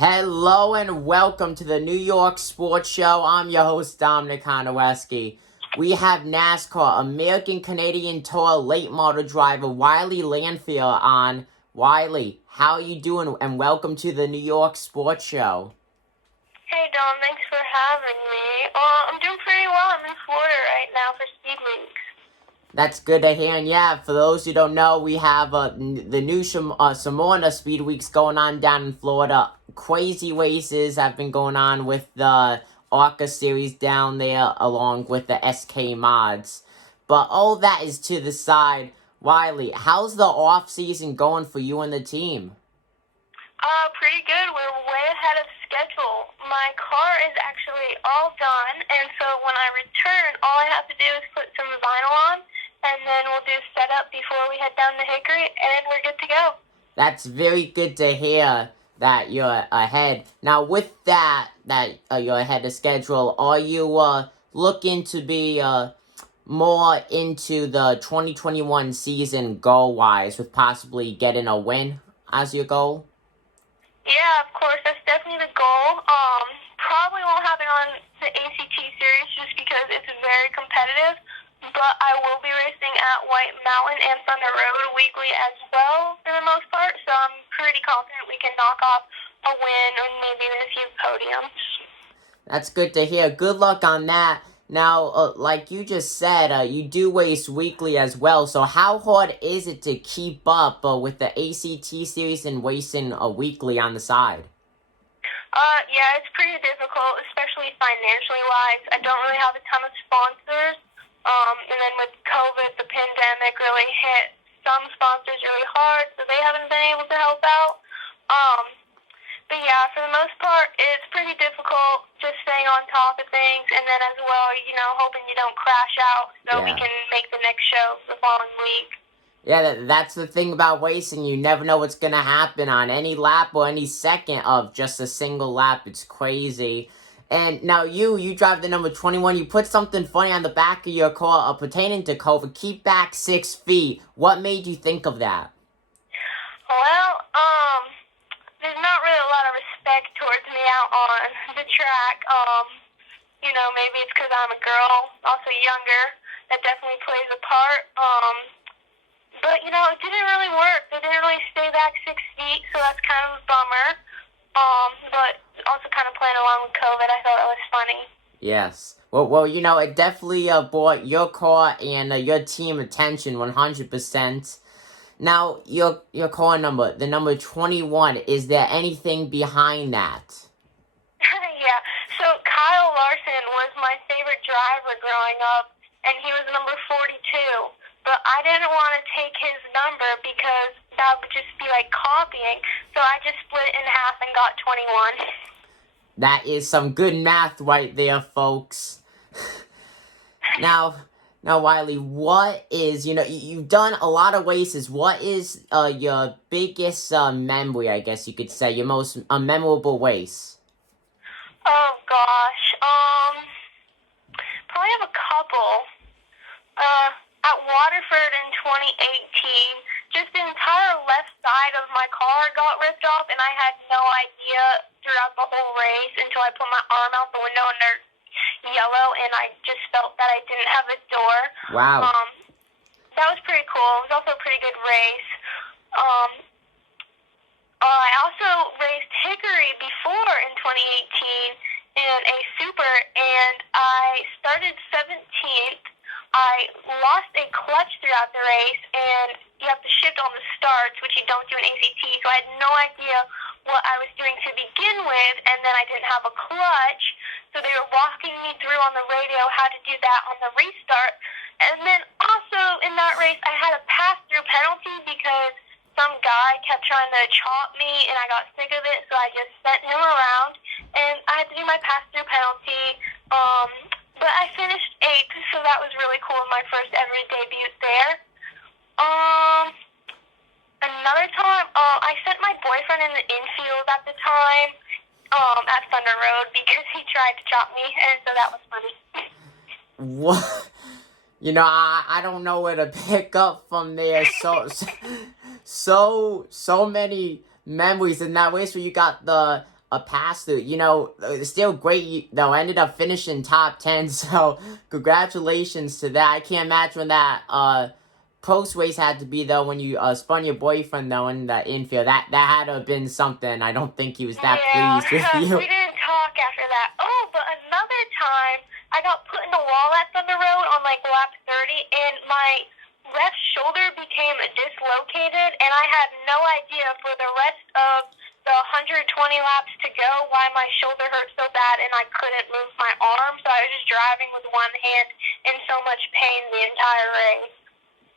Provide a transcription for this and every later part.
Hello and welcome to the New York Sports Show. I'm your host, Dominic Konoweski. We have NASCAR American Canadian Tour late model driver Reilly Lanphear on. Reilly, how are you doing? And welcome to the New York Sports Show. Hey Dom, thanks for having me. I'm doing pretty well. I'm in Florida right now for Speed Weeks. That's good to hear. And yeah, for those who don't know, we have the new Simona Speed Weeks going on down in Florida. Crazy races have been going on with the ARCA series down there along with the SK mods. But all that is to the side. Reilly, how's the off season going for you and the team? Pretty good. We're way ahead of schedule. My car is actually all done, and so when I return, all I have to do is put some vinyl on, and then we'll do setup before we head down to Hickory, and we're good to go. That's very good to hear that you're ahead. Now, with that you're ahead of schedule, are you looking to be more into the 2021 season goal-wise with possibly getting a win as your goal? Yeah, of course, that's definitely the goal. Probably won't happen on the ACT series just because it's very competitive, but I will be racing at White Mountain and Thunder Road weekly as well for the most part, so I'm pretty confident we can knock off a win or maybe even a few podiums. That's good to hear. Good luck on that. Now, like you just said, you do race weekly as well, so how hard is it to keep up with the ACT series and racing weekly on the side? Yeah, it's pretty difficult, especially financially-wise. I don't really have a ton of sponsors, and then with COVID, the pandemic really hit some sponsors really hard, so they haven't been able to help out. But yeah, for the most part, it's pretty difficult just staying on top of things, and then as well, hoping you don't crash out so we can make the next show the following week. Yeah, that's the thing about racing. You never know what's going to happen on any lap or any second of just a single lap. It's crazy. And now you drive the number 21. You put something funny on the back of your car pertaining to COVID. Keep back 6 feet. What made you think of that? Well, there's not really a lot of respect towards me out on the track. Maybe it's because I'm a girl, also younger. That definitely plays a part. But, it didn't really work. They didn't really stay back 6 feet, so that's kind of a bummer. But also kind of playing along with COVID, I thought it was funny. Yes. Well, it definitely brought your car and your team attention 100%. Now, your car number, the number 21, is there anything behind that? Yeah, so Kyle Larson was my favorite driver growing up, and he was number 42. But I didn't want to take his number because that would just be like copying, so I just split it in half and got 21. That is some good math right there, folks. Now, Reilly, what is, you've done a lot of races. What is your biggest memory, I guess you could say, your most memorable race? Oh, gosh. Probably have a couple. At Waterford in 2018, just the entire left side of my car got ripped off, and I had no idea throughout the whole race until I put my arm out the window and they're yellow, and I just felt that I didn't have a door. Wow. That was pretty cool. It was also a pretty good race. I also raced Hickory before in 2018 in a super, and I started 17th. I lost a clutch throughout the race, and you have to shift on the starts, which you don't do in ACT, so I had no idea what I was doing to begin with, and then I didn't have a clutch, so they were walking me through on the radio how to do that on the restart. And then also in that race, I had a pass-through penalty because some guy kept trying to chop me, and I got sick of it, so I just sent him around, and I had to do my pass-through penalty. But I finished 8th, so that was really cool, my first ever debut there. Another time, I sent my boyfriend in the infield at the time, at Thunder Road because he tried to chop me, and so that was funny. What? I don't know where to pick up from there. So many memories in that race where you got the a pass through. You know, it's still great though. I ended up finishing top 10, so congratulations to that. I can't imagine when that post race had to be though when you spun your boyfriend though in the infield. That had to have been something. I don't think he was that pleased with you. We didn't talk after that. Oh, but another time I got put in the wall at Thunder Road on like lap 30, and my left shoulder became dislocated, and I had no idea for the rest of the 120 laps to go why my shoulder hurt so bad and I couldn't move my arm, so I was just driving with one hand in so much pain the entire race.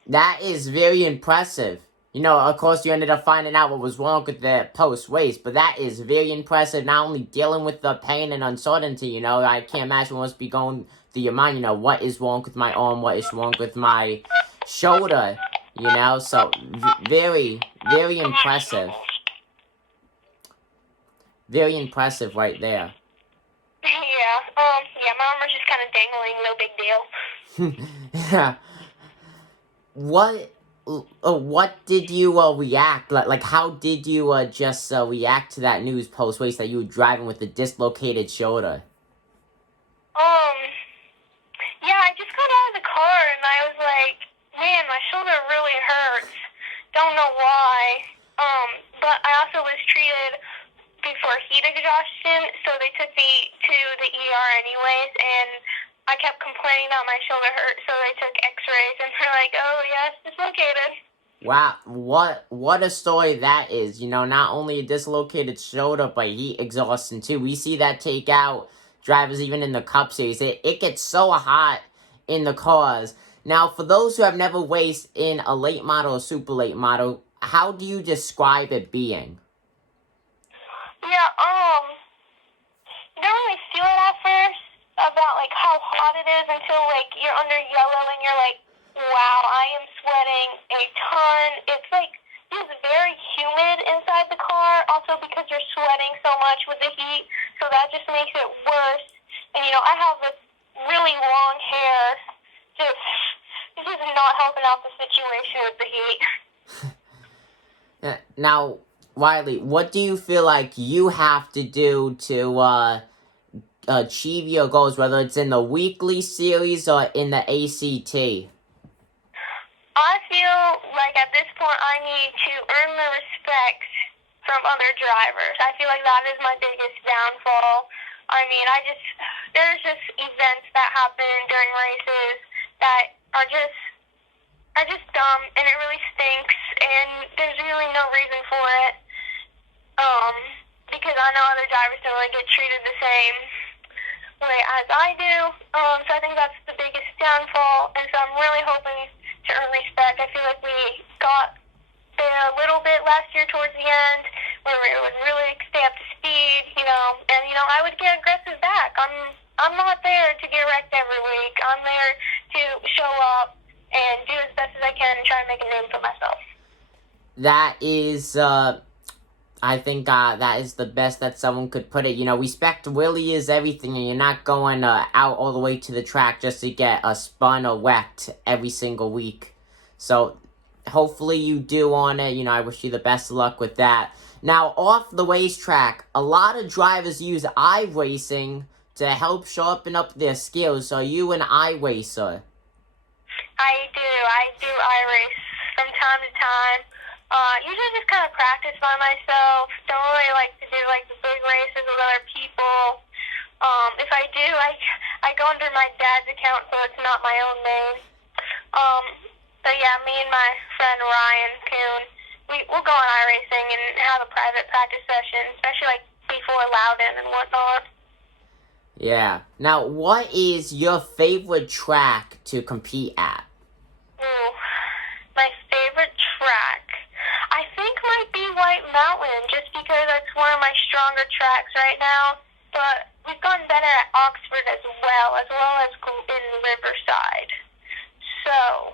That is very impressive. You know, of course, you ended up finding out what was wrong with the post-race, but that is very impressive, not only dealing with the pain and uncertainty, you know, I can't imagine what must be going through your mind, you know, what is wrong with my arm, what is wrong with my shoulder, you know, so very, very impressive. Very impressive right there. Yeah, my arm was just kind of dangling, no big deal. Yeah. What did you react like? How did you just react to that news post race that you were driving with a dislocated shoulder? Yeah, I just got out of the car and I was like, man, my shoulder really hurts. Don't know why. But I also was treated before heat exhaustion, so they took me to the ER anyways, and I kept complaining that my shoulder hurt, so they took x-rays, and they're like, oh, yeah, it's dislocated. Wow, what a story that is. You know, not only a dislocated shoulder, but heat exhaustion, too. We see that take out drivers even in the Cup Series. It gets so hot in the cars. Now, for those who have never raced in a late model or super late model, how do you describe it being? Yeah, you don't really feel it at first about, like, how hot it is until, like, you're under yellow and you're like, wow, I am sweating a ton. It's, like, it's very humid inside the car, also because you're sweating so much with the heat, so that just makes it worse. And, you know, I have this really long hair, it's just not helping out the situation with the heat. Now, Reilly, what do you feel like you have to do to achieve your goals, whether it's in the weekly series or in the ACT? I feel like at this point I need to earn the respect from other drivers. I feel like that is my biggest downfall. I mean, there's just events that happen during races that are just dumb, and it really stinks, and there's really no reason for it. Because I know other drivers don't really get treated the same way as I do. So I think that's the biggest downfall, and so I'm really hoping to earn respect. I feel like we got there a little bit last year towards the end, where it would really stay up to speed, you know, and, you know, I would get aggressive back. I'm not there to get wrecked every week. I'm there to show up and do as best as I can and try to make a name for myself. That is, I think that is the best that someone could put it. You know, respect really is everything, and you're not going out all the way to the track just to get spun or wrecked every single week. So, hopefully you do on it. You know, I wish you the best of luck with that. Now, off the racetrack, a lot of drivers use iRacing to help sharpen up their skills. Are you an iRacer? I do iRace from time to time. Usually just kind of practice by myself. Don't really like to do like the big races with other people. If I do, I go under my dad's account, so it's not my own name. But yeah, me and my friend Ryan Kuhn, we'll go on iRacing and have a private practice session, especially like before Loudon and whatnot. Yeah. Now, what is your favorite track to compete at? My favorite track, I think might be White Mountain, just because that's one of my stronger tracks right now. But we've gotten better at Oxford as well as in Riverside. So,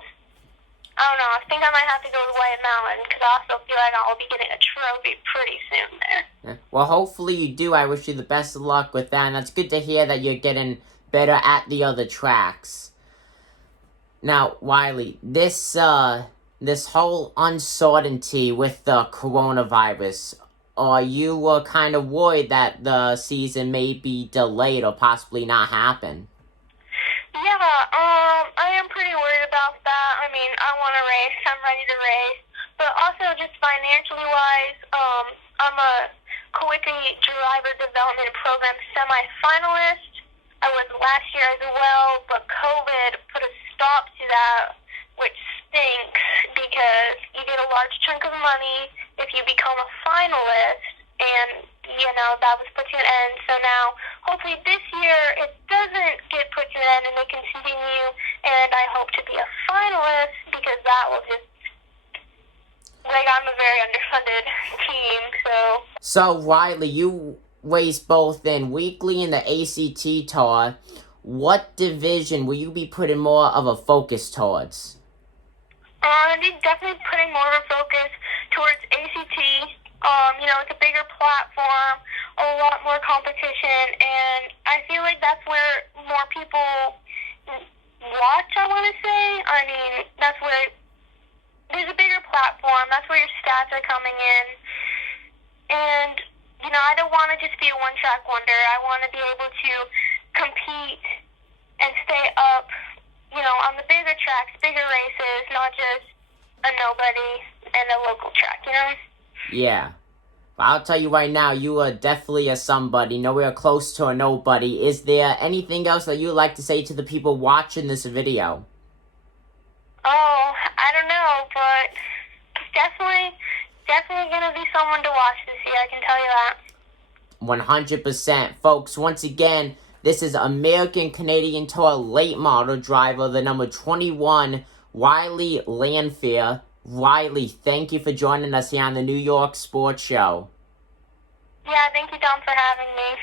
I don't know. I think I might have to go with White Mountain, because I also feel like I'll be getting a trophy pretty soon there. Well, hopefully you do. I wish you the best of luck with that, and that's good to hear that you're getting better at the other tracks. Now, Reilly, this whole uncertainty with the coronavirus, or you were kind of worried that the season may be delayed or possibly not happen? Yeah, I am pretty worried about that. I mean, I want to race. I'm ready to race. But also, just financially wise, I'm a Quickie Driver Development Program semi-finalist. I was last year as well, but COVID put a stop to that, which stinks because you get a large chunk of money if you become a finalist, and that was put to an end. So now, hopefully this year it doesn't get put to an end and they continue, and I hope to be a finalist because that will just, I'm a very underfunded team, so. So, Reilly, you race both in weekly and the ACT tour. What division will you be putting more of a focus towards? I'm definitely putting more of a focus towards ACT. It's a bigger platform, a lot more competition, and I feel like that's where more people watch, I want to say. I mean, that's where there's a bigger platform. That's where your stats are coming in. And, I don't want to just be a one-track wonder. I want to be able to compete and stay up, on the bigger tracks, bigger races, not just a nobody and a local track, Yeah. I'll tell you right now, you are definitely a somebody, nowhere close to a nobody. Is there anything else that you would like to say to the people watching this video? Oh, I don't know, but definitely going to be someone to watch this year, I can tell you that. 100%. Folks, once again, this is American Canadian Tour late model driver, the number 21, Reilly Lanphear. Reilly, thank you for joining us here on the New York Sports Show. Yeah, thank you, Dom, for having me.